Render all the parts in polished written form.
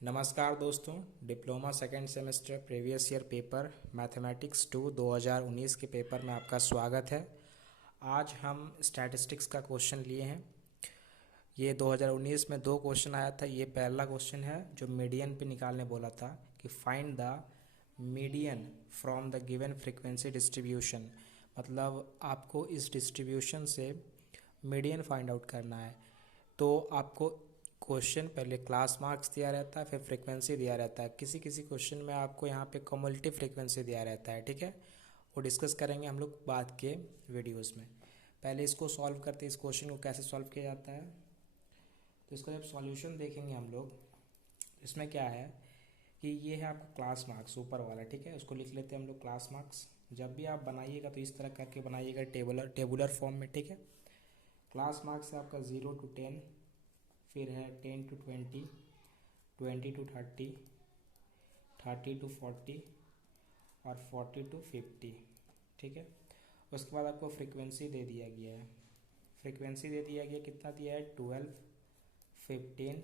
नमस्कार दोस्तों। Diploma second semester previous year paper mathematics 2 2019 के पेपर में आपका स्वागत है। आज हम स्टैटिस्टिक्स का क्वेश्चन लिए हैं। ये 2019 में दो क्वेश्चन आया था। ये पहला क्वेश्चन है जो मीडियन पे निकालने बोला था कि find the median from the given frequency distribution. मतलब आपको इस डिस्ट्रीब्यूशन से मीडियन फाइंड आउट करना है। तो आपको क्वेश्चन पहले क्लास मार्क्स दिया रहता है, फिर फ्रीक्वेंसी दिया रहता है। किसी किसी क्वेश्चन में आपको यहाँ पे कम्युलेटिव फ्रीक्वेंसी दिया रहता है, ठीक है। वो डिस्कस करेंगे हम लोग बाद के वीडियोस में। पहले इसको सॉल्व करते हैं, इस क्वेश्चन को कैसे सॉल्व किया जाता है। तो इसका जब सॉल्यूशन देखेंगे हम लोग, इसमें क्या है कि ये है आपका क्लास मार्क्स ऊपर वाला, ठीक है। उसको लिख लेते हैं हम लोग क्लास मार्क्स। जब भी आप बनाइएगा तो इस तरह करके बनाइएगा टेबुलर फॉर्म में, ठीक है। क्लास मार्क्स है आपका 0 to 10, फिर है 10 to 20, 20 to 30, 30 to 40 और 40 to 50, ठीक है। उसके बाद आपको फ्रीक्वेंसी दे दिया गया है। फ्रीक्वेंसी दे दिया गया, कितना दिया है? 12, 15,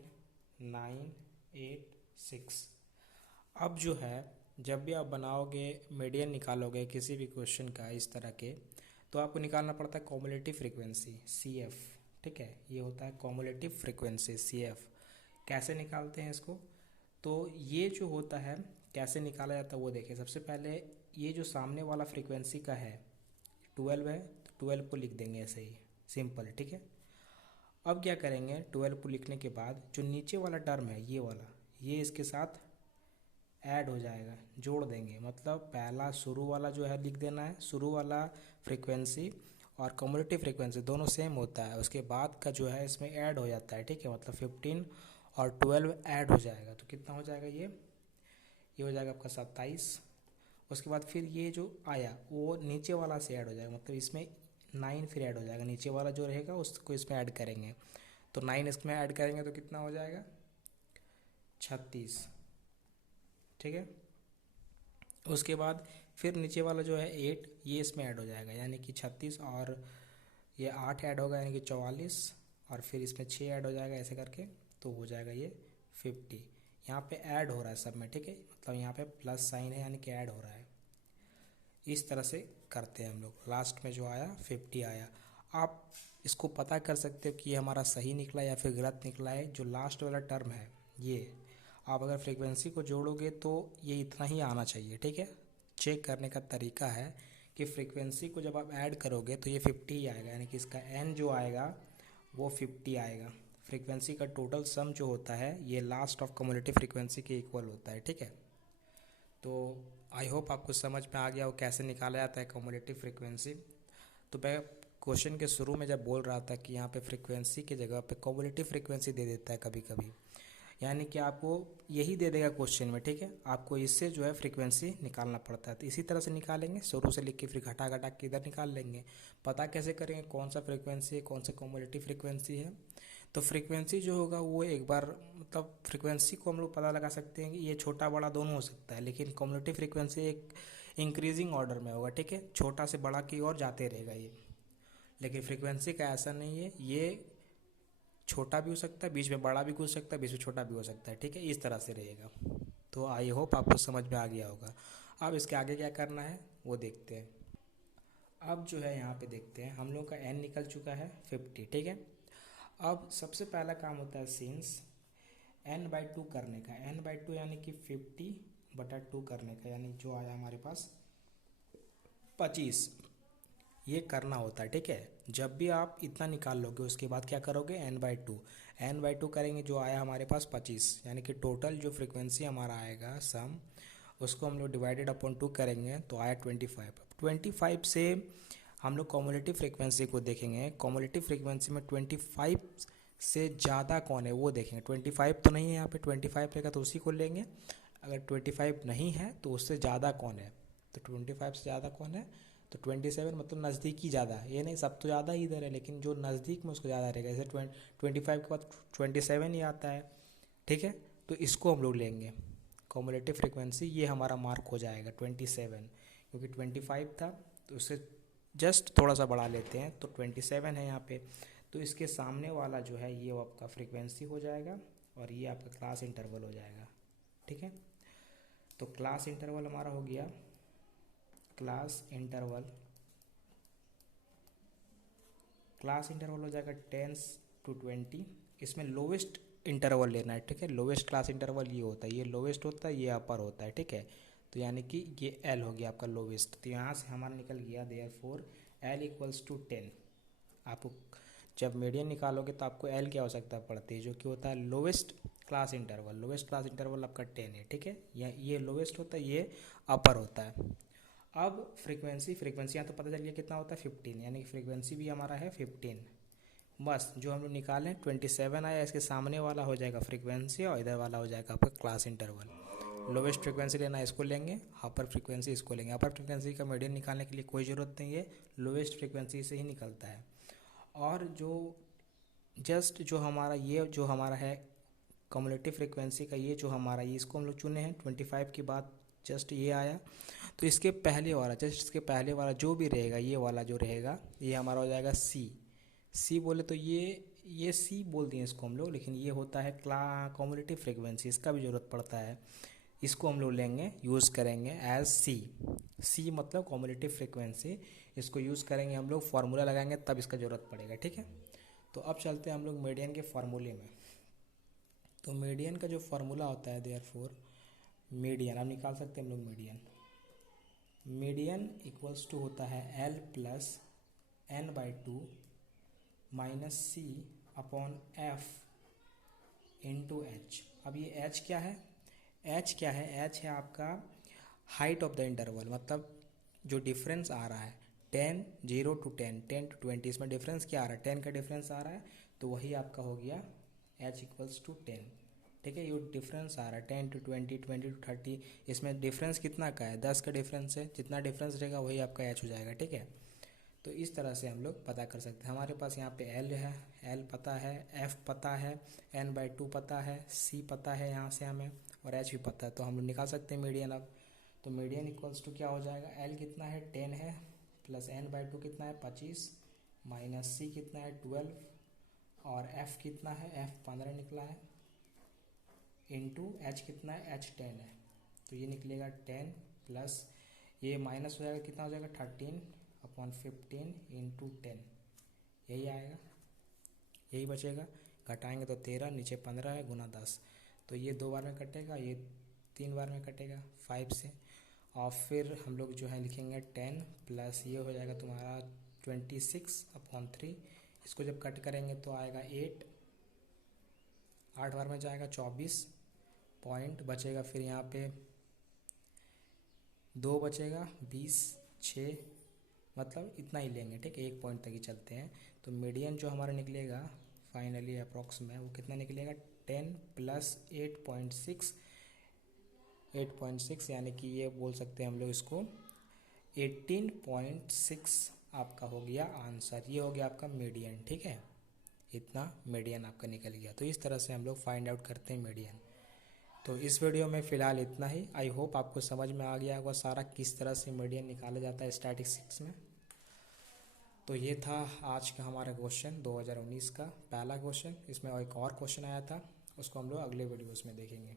9, 8, 6। अब जो है जब भी आप बनाओगे, मीडियन निकालोगे किसी भी क्वेश्चन का इस तरह के, तो आपको निकालना पड़ता है कॉम्युलेटिव फ्रीक्वेंसी CF, ठीक है। ये होता है कॉम्युलेटिव फ्रीक्वेंसी CF। कैसे निकालते हैं इसको? तो ये जो होता है कैसे निकाला जाता है वो देखिए। सबसे पहले ये जो सामने वाला फ्रीक्वेंसी का है 12 है, तो 12 को लिख देंगे ऐसे ही सिंपल, ठीक है। अब क्या करेंगे, 12 को लिखने के बाद जो नीचे वाला टर्म है ये वाला, ये इसके साथ ऐड हो जाएगा, जोड़ देंगे। मतलब पहला शुरू वाला जो है लिख देना है, शुरू वाला फ्रीक्वेंसी और कम्युलेटिव फ्रीक्वेंसी दोनों सेम होता है। उसके बाद का जो है इसमें ऐड हो जाता है, ठीक है। मतलब 15 और 12 ऐड हो जाएगा, तो कितना हो जाएगा? ये हो जाएगा आपका 27। उसके बाद फिर ये जो आया वो नीचे वाला से ऐड हो जाएगा, मतलब इसमें 9 फिर ऐड हो जाएगा। नीचे वाला जो रहेगा उसको इसमें ऐड करेंगे, तो 9 इसमें ऐड करेंगे तो कितना हो जाएगा? 36, ठीक है। उसके बाद फिर नीचे वाला जो है 8, ये इसमें ऐड हो जाएगा, यानी कि 36 और ये 8 ऐड होगा यानी कि 44, और फिर इसमें 6 ऐड हो जाएगा ऐसे करके, तो हो जाएगा ये 50। यहाँ पे ऐड हो रहा है सब में, ठीक है। मतलब यहाँ पे प्लस साइन है यानी कि ऐड हो रहा है। इस तरह से करते हैं हम लोग। लास्ट में जो आया 50 आया। आप इसको पता कर सकते हो कि ये हमारा सही निकला या फिर गलत निकला है। जो लास्ट वाला टर्म है ये, आप अगर फ्रीक्वेंसी को जोड़ोगे तो ये इतना ही आना चाहिए, ठीक है। चेक करने का तरीका है कि फ्रीक्वेंसी को जब आप ऐड करोगे तो ये 50 ही आएगा, यानी कि इसका n जो आएगा वो 50 आएगा। फ्रीक्वेंसी का टोटल सम जो होता है ये लास्ट ऑफ कम्युलेटिव फ्रीक्वेंसी के इक्वल होता है, ठीक है। तो आई होप आपको समझ में आ गया वो कैसे निकाला जाता है कम्युलेटिव फ्रीक्वेंसी। तो मैं क्वेश्चन के शुरू में जब बोल रहा था कि यहाँ पे फ्रीक्वेंसी की जगह पे कम्युलेटिव फ्रीक्वेंसी दे देता है कभी कभी, यानी कि आपको यही दे देगा क्वेश्चन में, ठीक है। आपको इससे जो है फ्रीक्वेंसी निकालना पड़ता है। तो इसी तरह से निकालेंगे, शुरू से लिख के फिर घटा घटा के इधर निकाल लेंगे। पता कैसे करेंगे कौन सा फ्रीक्वेंसी है, कौन सा कम्युलेटिव फ्रीक्वेंसी है? तो फ्रीक्वेंसी जो होगा वो एक बार, मतलब फ्रीक्वेंसी को हम लोग पता लगा सकते हैं कि ये छोटा बड़ा दोनों हो सकता है, लेकिन कम्युलेटिव फ्रीक्वेंसी एक इंक्रीजिंग ऑर्डर में होगा, ठीक है। छोटा से बड़ा की ओर जाते रहेगा ये। लेकिन फ्रीक्वेंसी का ऐसा नहीं है, ये छोटा भी हो सकता है, बीच में बड़ा भी हो सकता है, बीच में छोटा भी हो सकता है, ठीक है। इस तरह से रहेगा। तो आई होप आपको समझ में आ गया होगा। अब इसके आगे क्या करना है वो देखते हैं। अब जो है यहाँ पे देखते हैं, हम लोग का n निकल चुका है 50, ठीक है। अब सबसे पहला काम होता है सिंस n/2 करने का। n/2 यानी कि 50/2 करने का, यानी जो आया हमारे पास 25, ये करना होता है, ठीक है। जब भी आप इतना निकाल लोगे उसके बाद क्या करोगे? n/2 करेंगे, जो आया हमारे पास 25, यानी कि टोटल जो फ्रीक्वेंसी हमारा आएगा सम, उसको हम लोग डिवाइडेड अपॉन 2 करेंगे तो आया 25। 25 से हम लोग कॉम्युलेटिव फ्रीक्वेंसी को देखेंगे। कॉम्युलेटिव फ्रीक्वेंसी में 25 से ज़्यादा कौन है वो देखेंगे। 25 तो नहीं है यहाँ पे, 25 रहेगा तो उसी को लेंगे। अगर 25 नहीं है तो उससे ज़्यादा कौन है, तो 25 से ज़्यादा कौन है? तो 27, मतलब नज़दीकी ज़्यादा है। ये नहीं सब तो ज़्यादा ही इधर है, लेकिन जो नज़दीक में उसको ज़्यादा रहेगा। जैसे 25 के बाद 27 ही आता है, ठीक है। तो इसको हम लोग लेंगे कॉम्युलेटिव फ्रीक्वेंसी, ये हमारा मार्क हो जाएगा 27, क्योंकि 25 था तो उससे जस्ट थोड़ा सा बढ़ा लेते हैं तो 27 है यहाँ पे। तो इसके सामने वाला जो है ये आपका फ्रीक्वेंसी हो जाएगा और ये आपका क्लास इंटरवल हो जाएगा। ठीक है, तो क्लास इंटरवल हमारा हो गया, क्लास इंटरवल हो जाएगा 10 to 20। इसमें लोवेस्ट इंटरवल लेना है। ठीक है, लोवेस्ट क्लास इंटरवल ये होता है, ये लोवेस्ट होता है, ये अपर होता है। ठीक है, तो यानी कि ये L हो गया आपका लोवेस्ट। तो यहाँ से हमारा निकल गया देयरफॉर L इक्वल्स टू 10। आपको जब मीडियन निकालोगे तो आपको L की आवश्यकता पड़ती है, जो कि होता है lowest class interval. Lowest class interval आपका 10 है। ठीक है, ये लोवेस्ट होता है, ये अपर होता है। अब फ्रीक्वेंसी यहाँ तो पता चल गया कितना होता है 15, यानी कि फ्रीक्वेंसी भी हमारा है 15। बस जो हम लोग निकालें 27 आया, इसके सामने वाला हो जाएगा फ्रीक्वेंसी और इधर वाला हो जाएगा आपका क्लास इंटरवल। लोवेस्ट फ्रीक्वेंसी लेना है, इसको लेंगे, अपर फ्रीक्वेंसी इसको लेंगे। अपर फ्रीक्वेंसी का मीडियन निकालने के लिए कोई ज़रूरत नहीं है, लोवेस्ट फ्रीक्वेंसी से ही निकलता है। और जो हमारा है कम्युलेटिव फ्रीक्वेंसी का, ये जो हमारा ये इसको हम लोग चुने हैं 25 के बाद जस्ट ये आया, तो इसके पहले वाला जो भी रहेगा, ये वाला जो रहेगा ये हमारा हो जाएगा सी बोले तो ये सी बोल दिए इसको हम लोग, लेकिन ये होता है कम्युलेटिव फ्रीक्वेंसी, इसका भी ज़रूरत पड़ता है। इसको हम लोग लेंगे, यूज़ करेंगे एज सी मतलब कम्युलेटिव फ्रीक्वेंसी। इसको यूज़ करेंगे हम लोग, फार्मूला लगाएंगे तब इसका ज़रूरत पड़ेगा। ठीक है, तो अब चलते हैं हम लोग मीडियन के फार्मूले में। तो मीडियन का जो फार्मूला होता है देयरफॉर मीडियन, अब निकाल सकते हैं हम लोग मीडियन इक्वल्स टू होता है L plus n/2 minus C upon F into H। अब ये H क्या है? H है आपका हाइट ऑफ द इंटरवल, मतलब जो डिफरेंस आ रहा है 0 to 10 इसमें डिफरेंस क्या आ रहा है? 10 का डिफरेंस आ रहा है, तो वही आपका हो गया H इक्वल्स टू 10। ठीक है, ये डिफरेंस आ रहा है 10 to 20, 20 to 30, इसमें डिफरेंस कितना का है? 10 का डिफरेंस है। जितना डिफरेंस रहेगा वही आपका H हो जाएगा। ठीक है, तो इस तरह से हम लोग पता कर सकते हैं। हमारे पास यहाँ पे L है, L पता है, F पता है, n/2 पता है, C पता है यहाँ से हमें, और H भी पता है, तो हम लोग निकाल सकते हैं मीडियन। अब तो मीडियन इक्वल्स टू क्या हो जाएगा? L कितना है 10 है, प्लस n/2 कितना है 25, माइनस C कितना है 12, और F कितना है? F 15 निकला है, इंटू H कितना है? H 10 है, तो ये निकलेगा 10 प्लस ये माइनस हो जाएगा, कितना हो जाएगा 13 अपॉन 15 इंटू 10, यही आएगा, यही बचेगा। घटाएंगे तो 13, नीचे 15 है, गुना 10, तो ये 2 बार में कटेगा, ये 3 बार में कटेगा 5 से। और फिर हम लोग जो है लिखेंगे 10 प्लस ये हो जाएगा तुम्हारा 26 अपॉन 3, इसको जब कट करेंगे तो आएगा 8 बार में जाएगा 24 पॉइंट बचेगा, फिर यहाँ पे 2 बचेगा 20, 6, मतलब इतना ही लेंगे। ठीक है, 1 पॉइंट तक ही चलते हैं। तो मीडियन जो हमारा निकलेगा फाइनली अप्रॉक्स में, वो कितना निकलेगा 10 प्लस 8.6, यानी कि ये बोल सकते हैं हम लोग इसको 18.6 आपका हो गया आंसर। ये हो गया आपका मीडियन। ठीक है, इतना मीडियन आपका निकल गया। तो इस तरह से हम लोग फाइंड आउट करते हैं मीडियन। तो इस वीडियो में फ़िलहाल इतना ही। आई होप आपको समझ में आ गया होगा सारा किस तरह से मीडियन निकाला जाता है स्टैटिस्टिक्स में। तो ये था आज का हमारा क्वेश्चन 2019 का पहला क्वेश्चन। इसमें एक और क्वेश्चन आया था, उसको हम लोग अगले वीडियोस में देखेंगे।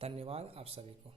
धन्यवाद आप सभी को।